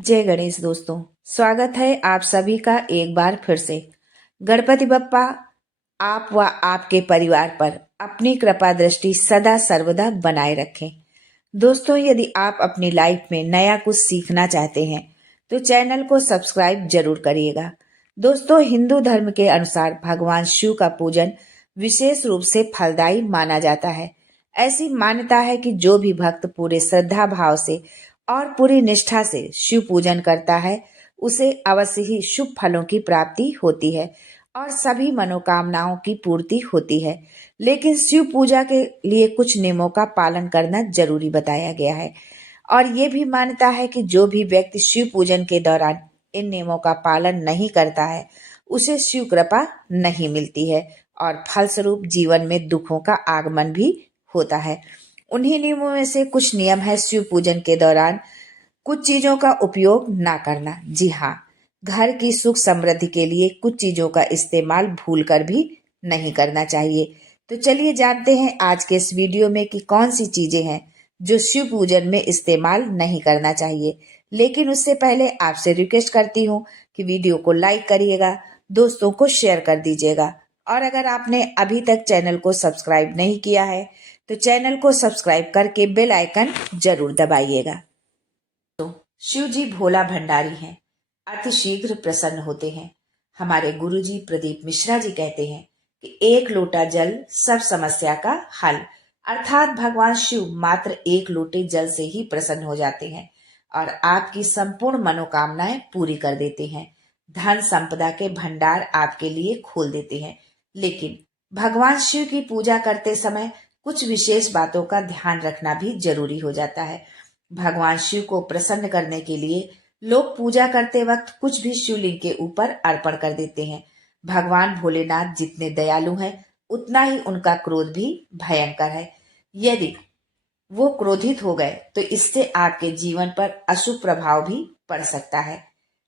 जय गणेश दोस्तों, स्वागत है आप सभी का एक बार फिर से। गणपति बप्पा आप व आपके परिवार पर अपनी कृपा दृष्टि सदा सर्वदा बनाए रखें। दोस्तों, यदि आप अपनी लाइफ में नया कुछ सीखना चाहते हैं तो चैनल को सब्सक्राइब जरूर करिएगा। दोस्तों, हिंदू धर्म के अनुसार भगवान शिव का पूजन विशेष रूप से फलदायी माना जाता है। ऐसी मान्यता है कि जो भी भक्त पूरे श्रद्धा भाव से और पूरी निष्ठा से शिव पूजन करता है उसे अवश्य ही शुभ फलों की प्राप्ति होती है और सभी मनोकामनाओं की पूर्ति होती है। लेकिन शिव पूजा के लिए कुछ नियमों का पालन करना जरूरी बताया गया है और ये भी मान्यता है कि जो भी व्यक्ति शिव पूजन के दौरान इन नियमों का पालन नहीं करता है उसे शिव कृपा नहीं मिलती है और फलस्वरूप जीवन में दुखों का आगमन भी होता है। उन्हीं नियमों में से कुछ नियम है शिव पूजन के दौरान कुछ चीजों का उपयोग ना करना। जी हाँ, घर की सुख समृद्धि के लिए कुछ चीजों का इस्तेमाल भूलकर भी नहीं करना चाहिए। तो चलिए जानते हैं आज के इस वीडियो में कि कौन सी चीजें हैं जो शिव पूजन में इस्तेमाल नहीं करना चाहिए। लेकिन उससे पहले आपसे रिक्वेस्ट करती हूँ कि वीडियो को लाइक करिएगा, दोस्तों को शेयर कर दीजिएगा और अगर आपने अभी तक चैनल को सब्सक्राइब नहीं किया है तो चैनल को सब्सक्राइब करके बेल आइकन जरूर दबाइएगा। शिव जी भोला भंडारी हैं, अति शीघ्र प्रसन्न होते हैं। हमारे गुरुजी प्रदीप मिश्रा जी कहते हैं कि एक लोटा जल सब समस्या का हल, अर्थात भगवान शिव मात्र एक लोटे जल से ही प्रसन्न हो जाते हैं और आपकी संपूर्ण मनोकामनाएं पूरी कर देते हैं। धन संपदा के भंडार आपके लिए खोल देते हैं। लेकिन भगवान शिव की पूजा करते समय कुछ विशेष बातों का ध्यान रखना भी जरूरी हो जाता है। भगवान शिव को प्रसन्न करने के लिए लोग पूजा करते वक्त कुछ भी शिवलिंग के ऊपर अर्पण कर देते हैं। भगवान भोलेनाथ जितने दयालु हैं उतना ही उनका क्रोध भी भयंकर है। यदि वो क्रोधित हो गए तो इससे आपके जीवन पर अशुभ प्रभाव भी पड़ सकता है।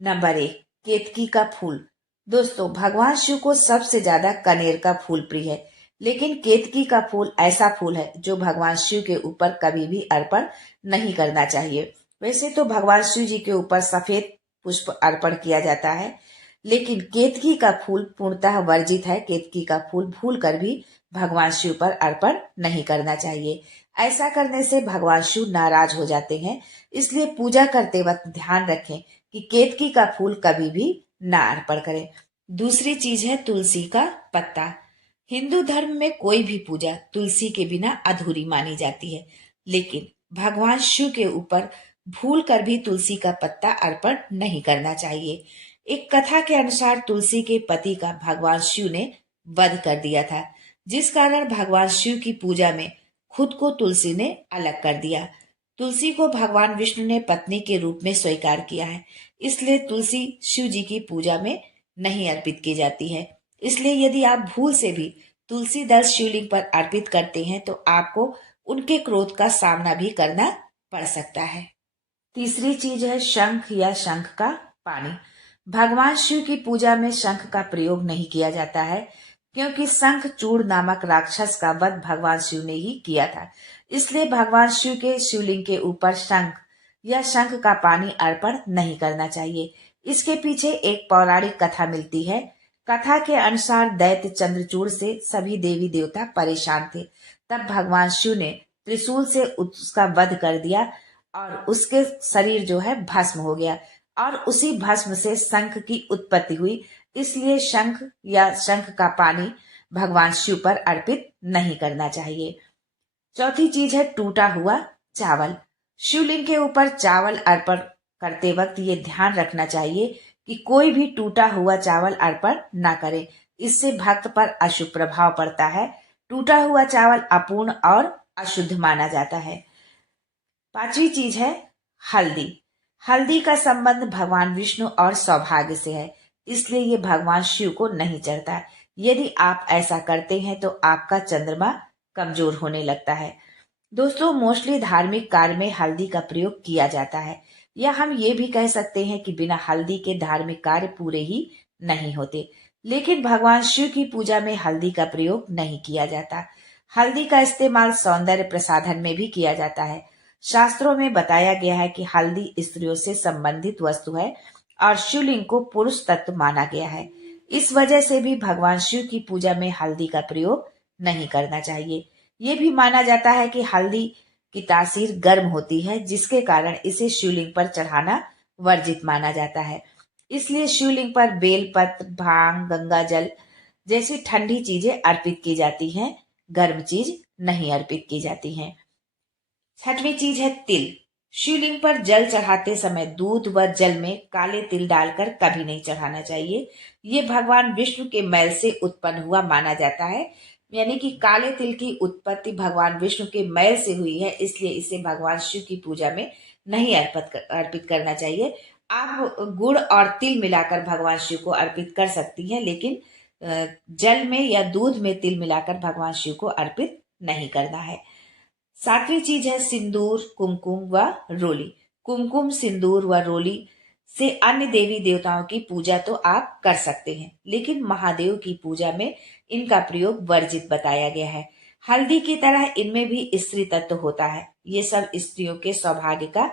नंबर 1, केतकी का फूल। दोस्तों, भगवान शिव को सबसे ज्यादा कनेर का फूल प्रिय है, लेकिन केतकी का फूल ऐसा फूल है जो भगवान शिव के ऊपर कभी भी अर्पण नहीं करना चाहिए। वैसे तो भगवान शिव जी के ऊपर सफेद पुष्प अर्पण किया जाता है, लेकिन केतकी का फूल पूर्णतः वर्जित है। केतकी का फूल भूल कर भी भगवान शिव पर अर्पण नहीं करना चाहिए। ऐसा करने से भगवान शिव नाराज हो जाते हैं। इसलिए पूजा करते वक्त ध्यान रखें कि केतकी का फूल कभी भी ना अर्पण करें। दूसरी चीज है तुलसी का पत्ता। हिंदू धर्म में कोई भी पूजा तुलसी के बिना अधूरी मानी जाती है, लेकिन भगवान शिव के ऊपर भूल कर भी तुलसी का पत्ता अर्पण नहीं करना चाहिए। एक कथा के अनुसार तुलसी के पति का भगवान शिव ने वध कर दिया था, जिस कारण भगवान शिव की पूजा में खुद को तुलसी ने अलग कर दिया। तुलसी को भगवान विष्णु ने पत्नी के रूप में स्वीकार किया है, इसलिए तुलसी शिव जी की पूजा में नहीं अर्पित की जाती है। इसलिए यदि आप भूल से भी तुलसी दल शिवलिंग पर अर्पित करते हैं तो आपको उनके क्रोध का सामना भी करना पड़ सकता है। तीसरी चीज है शंख या शंख का पानी। भगवान शिव की पूजा में शंख का प्रयोग नहीं किया जाता है, क्योंकि शंख चूड़ नामक राक्षस का वध भगवान शिव ने ही किया था। इसलिए भगवान शिव के शिवलिंग के ऊपर शंख या शंख का पानी अर्पण नहीं करना चाहिए। इसके पीछे एक पौराणिक कथा मिलती है। कथा के अनुसार दैत्य चंद्रचूड़ से सभी देवी देवता परेशान थे। तब भगवान शिव ने त्रिशूल से उसका वध कर दिया और उसके शरीर जो है भस्म हो गया और उसी भस्म से शंख की उत्पत्ति हुई। इसलिए शंख या शंख का पानी भगवान शिव पर अर्पित नहीं करना चाहिए। चौथी चीज है टूटा हुआ चावल। शिवलिंग के ऊपर चावल अर्पण करते वक्त ये ध्यान रखना चाहिए कि कोई भी टूटा हुआ चावल अर्पण ना करे। इससे भक्त पर अशुभ प्रभाव पड़ता है। टूटा हुआ चावल अपूर्ण और अशुद्ध माना जाता है। पांचवी चीज है हल्दी। हल्दी का संबंध भगवान विष्णु और सौभाग्य से है, इसलिए ये भगवान शिव को नहीं चढ़ता। यदि आप ऐसा करते हैं तो आपका चंद्रमा कमजोर होने लगता है। दोस्तों, मोस्टली धार्मिक कार्य में हल्दी का प्रयोग किया जाता है, या हम ये भी कह सकते हैं कि बिना हल्दी के धार्मिक कार्य पूरे ही नहीं होते। लेकिन भगवान शिव की पूजा में हल्दी का प्रयोग नहीं किया जाता। हल्दी का इस्तेमाल सौंदर्य प्रसाधन में भी किया जाता है। शास्त्रों में बताया गया है कि हल्दी स्त्रियों से संबंधित वस्तु है और शिवलिंग को पुरुष तत्व माना गया है। इस वजह से भी भगवान शिव की पूजा में हल्दी का प्रयोग नहीं करना चाहिए। ये भी माना जाता है कि हल्दी की तासीर गर्म होती है, जिसके कारण इसे शिवलिंग पर चढ़ाना वर्जित माना जाता है। इसलिए शिवलिंग पर बेलपत्र, भांग, गंगा जल जैसी ठंडी चीजें अर्पित की जाती हैं, गर्म चीज नहीं अर्पित की जाती हैं। छठवीं चीज है तिल। शिवलिंग पर जल चढ़ाते समय दूध व जल में काले तिल डालकर कभी नहीं चढ़ाना चाहिए। ये भगवान विष्णु के मैल से उत्पन्न हुआ माना जाता है, यानी कि काले तिल की उत्पत्ति भगवान विष्णु के मैल से हुई है, इसलिए इसे भगवान शिव की पूजा में नहीं अर्पित करना चाहिए। आप गुड़ और तिल मिलाकर भगवान शिव को अर्पित कर सकती हैं, लेकिन जल में या दूध में तिल मिलाकर भगवान शिव को अर्पित नहीं करना है। सातवीं चीज है सिंदूर, कुमकुम व रोली। कुमकुम, सिंदूर व रोली से अन्य देवी देवताओं की पूजा तो आप कर सकते हैं, लेकिन महादेव की पूजा में इनका प्रयोग वर्जित बताया गया है। हल्दी की तरह इनमें भी स्त्री तत्व होता है। ये सब स्त्रियों के सौभाग्य का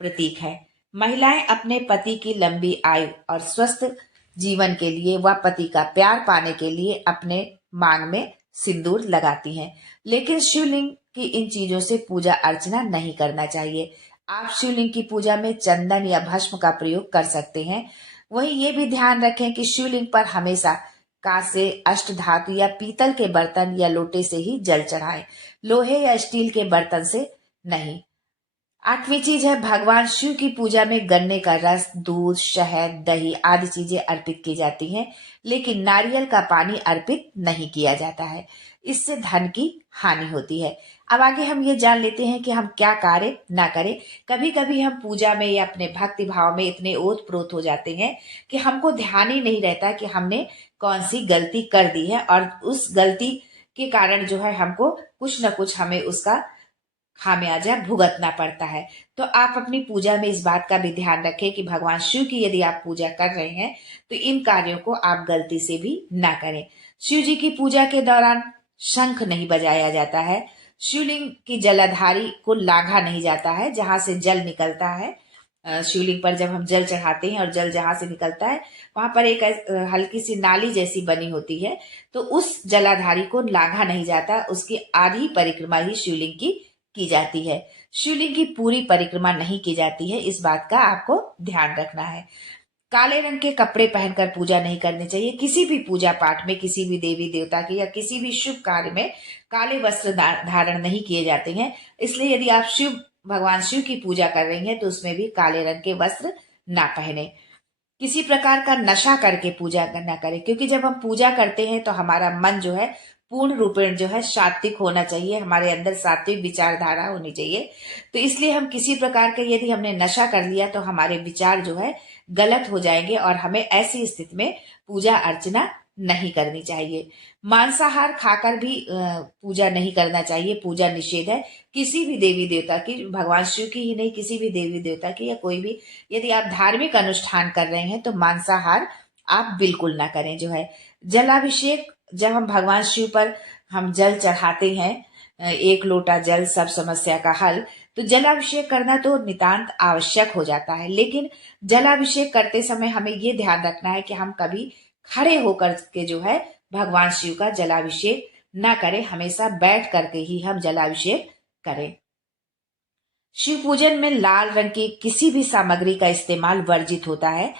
प्रतीक है। महिलाएं अपने पति की लंबी आयु और स्वस्थ जीवन के लिए व पति का प्यार पाने के लिए अपने मांग में सिंदूर लगाती हैं, लेकिन शिवलिंग की इन चीजों से पूजा अर्चना नहीं करना चाहिए। आप शिवलिंग की पूजा में चंदन या भस्म का प्रयोग कर सकते हैं। वहीं ये भी ध्यान रखें कि शिवलिंग पर हमेशा कांसे, अष्टधातु या पीतल के बर्तन या लोटे से ही जल चढ़ाएं, लोहे या स्टील के बर्तन से नहीं। आठवीं चीज है भगवान शिव की पूजा में गन्ने का रस, दूध, शहद, दही आदि चीजें अर्पित की जाती हैं, लेकिन नारियल का पानी अर्पित नहीं किया जाता है। इससे धन की हानि होती है। अब आगे हम ये जान लेते हैं कि हम क्या कार्य ना करें। कभी कभी हम पूजा में या अपने भक्ति भाव में इतने ओत प्रोत हो जाते हैं कि हमको ध्यान ही नहीं रहता कि हमने कौन सी गलती कर दी है, और उस गलती के कारण जो है हमको कुछ न कुछ हमें उसका खामियाजा भुगतना पड़ता है। तो आप अपनी पूजा में इस बात का भी ध्यान रखें कि भगवान शिव की यदि आप पूजा कर रहे हैं तो इन कार्यों को आप गलती से भी ना करें। शिव जी की पूजा के दौरान शंख नहीं बजाया जाता है। शिवलिंग की जलाधारी को लाघा नहीं जाता है, जहां से जल निकलता है। शिवलिंग पर जब हम जल चढ़ाते हैं और जल जहां से निकलता है वहां पर एक हल्की सी नाली जैसी बनी होती है, तो उस जलाधारी को लाघा नहीं जाता। उसकी आधी परिक्रमा ही शिवलिंग की जाती है। शिवलिंग की पूरी परिक्रमा नहीं की जाती है, इस बात का आपको ध्यान रखना है। काले रंग के कपड़े पहनकर पूजा नहीं करनी चाहिए। किसी भी पूजा पाठ में, किसी भी देवी देवता के या किसी भी शुभ कार्य में काले वस्त्र धारण नहीं किए जाते हैं। इसलिए यदि आप भगवान शिव की पूजा कर रही हैं तो उसमें भी काले रंग के वस्त्र ना पहने। किसी प्रकार का नशा करके पूजा ना करें, क्योंकि जब हम पूजा करते हैं तो हमारा मन जो है पूर्ण रूपेण जो है सात्विक होना चाहिए, हमारे अंदर सात्विक विचारधारा होनी चाहिए। तो इसलिए हम किसी प्रकार के यदि हमने नशा कर लिया तो हमारे विचार जो है गलत हो जाएंगे और हमें ऐसी स्थिति में पूजा अर्चना नहीं करनी चाहिए। मांसाहार खाकर भी पूजा नहीं करना चाहिए। पूजा निषेध है किसी भी देवी देवता की, भगवान शिव की ही नहीं, किसी भी देवी देवता की या कोई भी यदि आप धार्मिक अनुष्ठान कर रहे हैं तो मांसाहार आप बिल्कुल ना करें। जो है जलाभिषेक, जब हम भगवान शिव पर हम जल चढ़ाते हैं, एक लोटा जल सब समस्या का हल, तो जलाभिषेक करना तो नितांत आवश्यक हो जाता है। लेकिन जलाभिषेक करते समय हमें ये ध्यान रखना है कि हम कभी खड़े होकर के जो है भगवान शिव का जलाभिषेक ना करें, हमेशा बैठ करके ही हम जलाभिषेक करें। शिव पूजन में लाल रंग की किसी भी सामग्री का इस्तेमाल वर्जित होता है,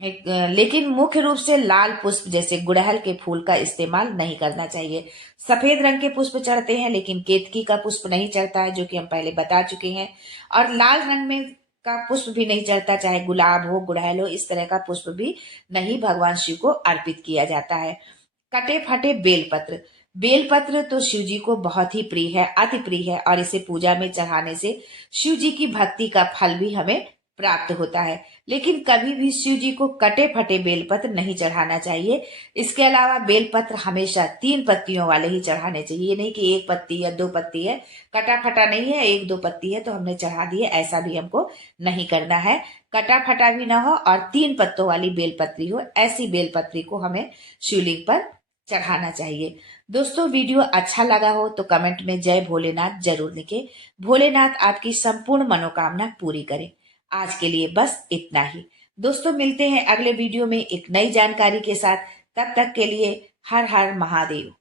लेकिन मुख्य रूप से लाल पुष्प जैसे गुड़हल के फूल का इस्तेमाल नहीं करना चाहिए। सफेद रंग के पुष्प चढ़ते हैं लेकिन केतकी का पुष्प नहीं चढ़ता है, जो कि हम पहले बता चुके हैं। और लाल रंग में का पुष्प भी नहीं चढ़ता, चाहे गुलाब हो, गुड़हल हो, इस तरह का पुष्प भी नहीं भगवान शिव को अर्पित किया जाता है। कटे फटे बेलपत्र, बेलपत्र तो शिव जी को बहुत ही प्रिय है, अति प्रिय है, और इसे पूजा में चढ़ाने से शिव जी की भक्ति का फल भी हमें प्राप्त होता है। लेकिन कभी भी शिव जी को कटे फटे बेलपत्र नहीं चढ़ाना चाहिए। इसके अलावा बेलपत्र हमेशा 3 पत्तियों वाले ही चढ़ाने चाहिए। ये नहीं कि 1 पत्ती या 2 पत्ती है, कटा फटा नहीं है, 1-2 पत्ती है तो हमने चढ़ा दी है, ऐसा भी हमको नहीं करना है। कटा फटा भी ना हो और 3 पत्तों वाली बेलपत्री हो, ऐसी बेलपत्री को हमें शिवलिंग पर चढ़ाना चाहिए। दोस्तों, वीडियो अच्छा लगा हो तो कमेंट में जय भोलेनाथ जरूर लिखें। भोलेनाथ आपकी संपूर्ण मनोकामना पूरी करें। आज के लिए बस इतना ही। दोस्तों, मिलते हैं अगले वीडियो में एक नई जानकारी के साथ। तब तक के लिए हर हर महादेव।